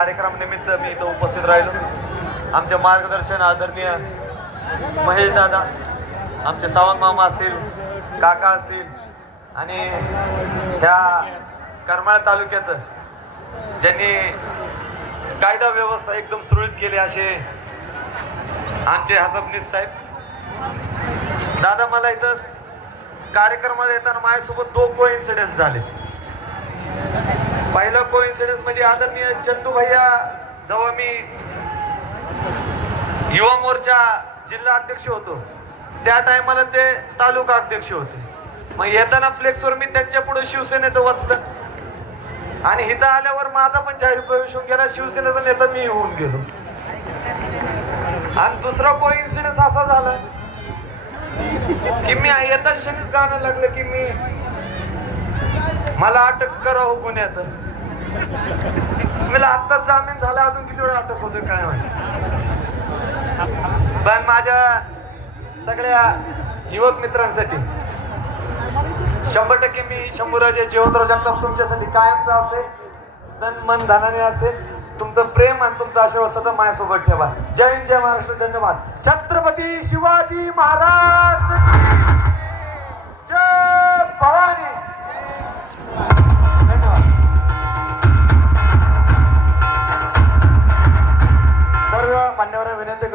कार्यक्रम निमित्त मी इथं उपस्थित राहिलो. आमचे मार्गदर्शन आदरणीय महेश दादा आमचे सावंत मामा असतील काका असतील आणि ह्या करमाळा तालुक्याचं ज्यांनी कायदा व्यवस्था एकदम सुरळीत केली असे आमचे हसबनीस साहेब. दादा मला इथं कार्यक्रमाला येताना माझ्यासोबत दोन को इन्सिडेंट झाले. पहिला को म्हणजे आदरणीय चंदू भैया जेव्हा मी युवा मोर्चा जिल्हा अध्यक्ष होतो. त्या टायमाला ते तालुका अध्यक्ष होते. मग येताना फ्लेक्सवर मी त्यांच्या पुढे शिवसेनेचं वाचलं. आणि इथं आल्यावर माझा पण जाहीर प्रवेश होऊन गेला. शिवसेनेचा नेता मी होऊन गेलो. आणि दुसरा को इन्सिडन्स असा झाला की मी येता क्षणीच गाणं लागलं की मी मला अटक करावं हो गुन्ह्याचं. मला आत्ताच जामीन झाला अजून किती वेळ अटक होतो काय माहिती? पण माझ्या सगळ्या युवक मित्रांसाठी शंभर टक्के मी शंभूराजे जीवनराव जगताप तुमच्यासाठी कायमचा असेल तन मन धनाने असेल. तुमचं प्रेम आणि तुमचा आशीर्वाद सतत माझ्यासोबत ठेवा. जय हिंद जय महाराष्ट्र धन्यवाद. छत्रपती शिवाजी महाराज! मान्यवर विनंती